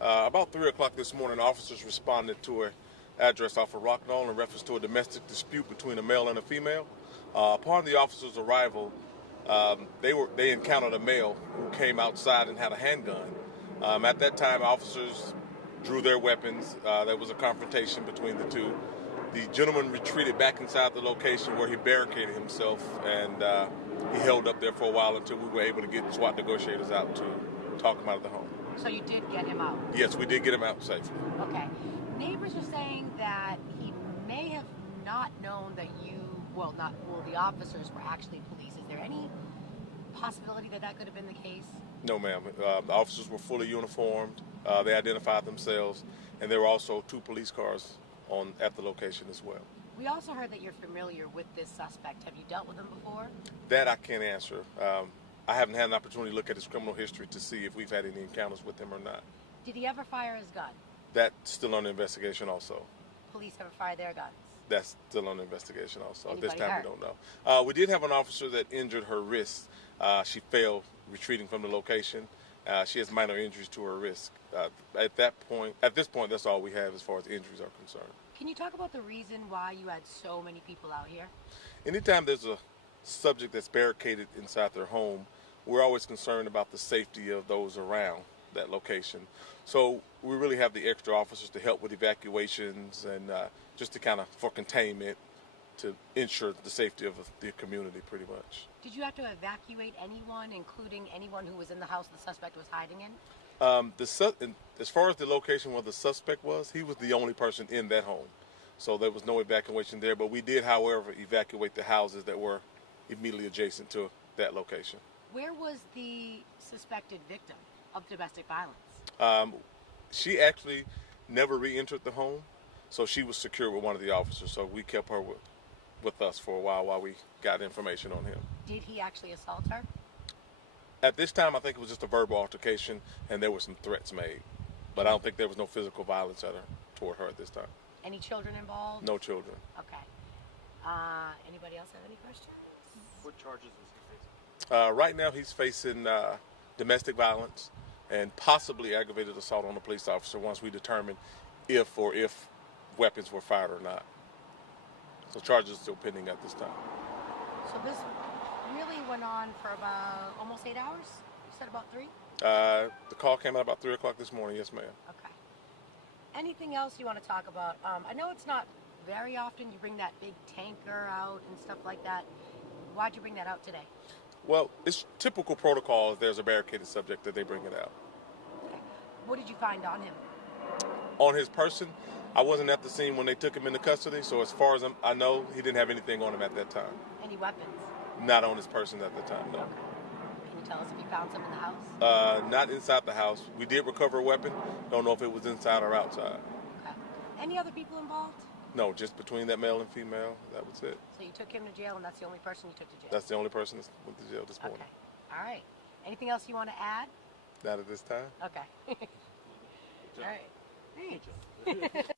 About 3 o'clock this morning, officers responded to an address off of Rocknall in reference to a domestic dispute between a male and a female. Upon the officers' arrival, they encountered a male who came outside and had a handgun. At that time, officers drew their weapons. There was a confrontation between the two. The gentleman retreated back inside the location where he barricaded himself, and he held up there for a while until we were able to get SWAT negotiators out to talk him out of the home. So you did get him out? Yes, we did get him out safely. Okay. Neighbors are saying that he may have not known that the officers were actually police. Is there any possibility that could have been the case? No, ma'am. The officers were fully uniformed. They identified themselves, and there were also 2 police cars at the location as well. We also heard that you're familiar with this suspect. Have you dealt with him before? That I can't answer. I haven't had an opportunity to look at his criminal history to see if we've had any encounters with him or not. Did he ever fire his gun? That's still under investigation also. Police ever fire their guns? That's still under investigation also. Anybody At this time, hurt? we don't know. We did have an officer that injured her wrist. She fell retreating from the location. She has minor injuries to her wrist. At this point, that's all we have as far as injuries are concerned. Can you talk about the reason why you had so many people out here? Anytime there's a subject that's barricaded inside their home, we're always concerned about the safety of those around that location. So we really have the extra officers to help with evacuations and just to for containment, to ensure the safety of the community pretty much. Did you have to evacuate anyone, including anyone who was in the house the suspect was hiding in? As far as the location where the suspect was, he was the only person in that home. So there was no evacuation there, but we did, however, evacuate the houses that were immediately adjacent to that location. Where was the suspected victim of domestic violence? She actually never re-entered the home, so she was secure with one of the officers, so we kept her with us for a while we got information on him. Did he actually assault her? At this time, I think it was just a verbal altercation, and there were some threats made. But I don't think there was no physical violence toward her at this time. Any children involved? No children. Okay. Anybody else have any questions? What charges is he facing? Right now, he's facing domestic violence and possibly aggravated assault on a police officer once we determine if weapons were fired or not. So charges are still pending at this time. So this really went on for about almost 8 hours? You said about 3? The call came out about 3 o'clock this morning, yes ma'am. Okay. Anything else you want to talk about? I know it's not very often you bring that big tanker out and stuff like that. Why'd you bring that out today? Well, it's typical protocol if there's a barricaded subject that they bring it out. Okay. What did you find on him? On his person, I wasn't at the scene when they took him into custody, so as far as I know, he didn't have anything on him at that time. Any weapons? Not on his person at the time, no. Okay. Can you tell us if you found some in the house? Not inside the house. We did recover a weapon. Don't know if it was inside or outside. Okay. Any other people involved? No, just between that male and female. That was it. So you took him to jail, and that's the only person you took to jail? That's the only person that went to jail this morning. Okay. All right. Anything else you want to add? Not at this time. Okay. All right. Thanks.